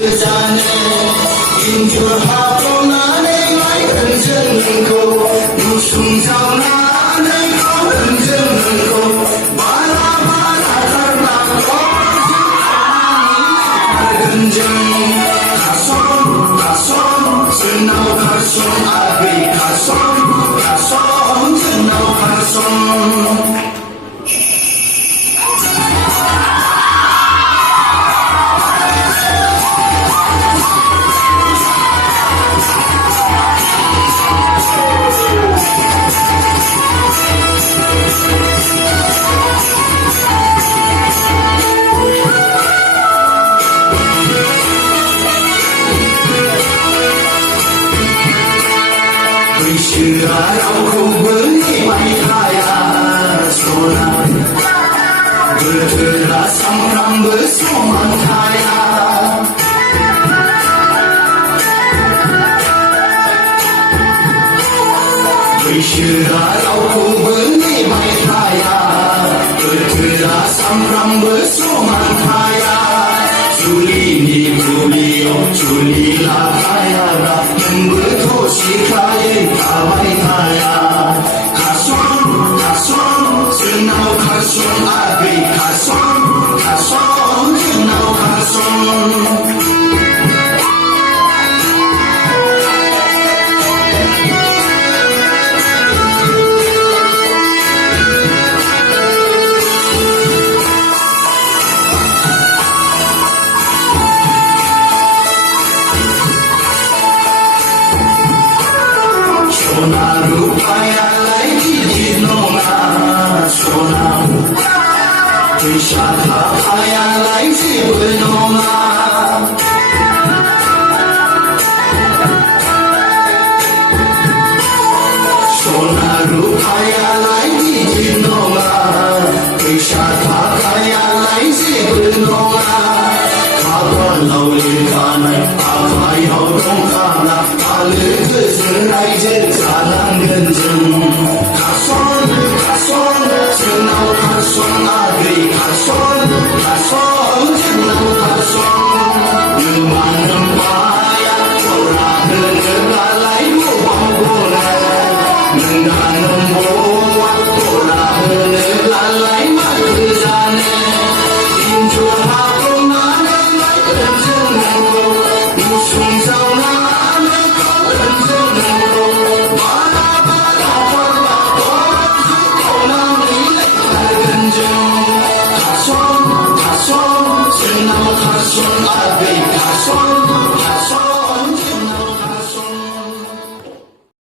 In your heart, oh, na nay mai cần chân cầu, nụ sung giao na nay có cần chân cầu, ba la thar na có cần chân, khá son, chân nào khá son, à vì khá son, chân nào khá son. Xưa đau không với mây thay số nào vừa là sắm năm với số mang thai xưa đau không với mây thay vừa là sắm năm với số mang thai Juli la kaya ra nhưng bữa thô chỉ khai ta bay thaya khá son chuyện nào khá son à vì khá son chuyện nào khá son. Sona rupaya lai di nona sona Krishna kaya lai di nona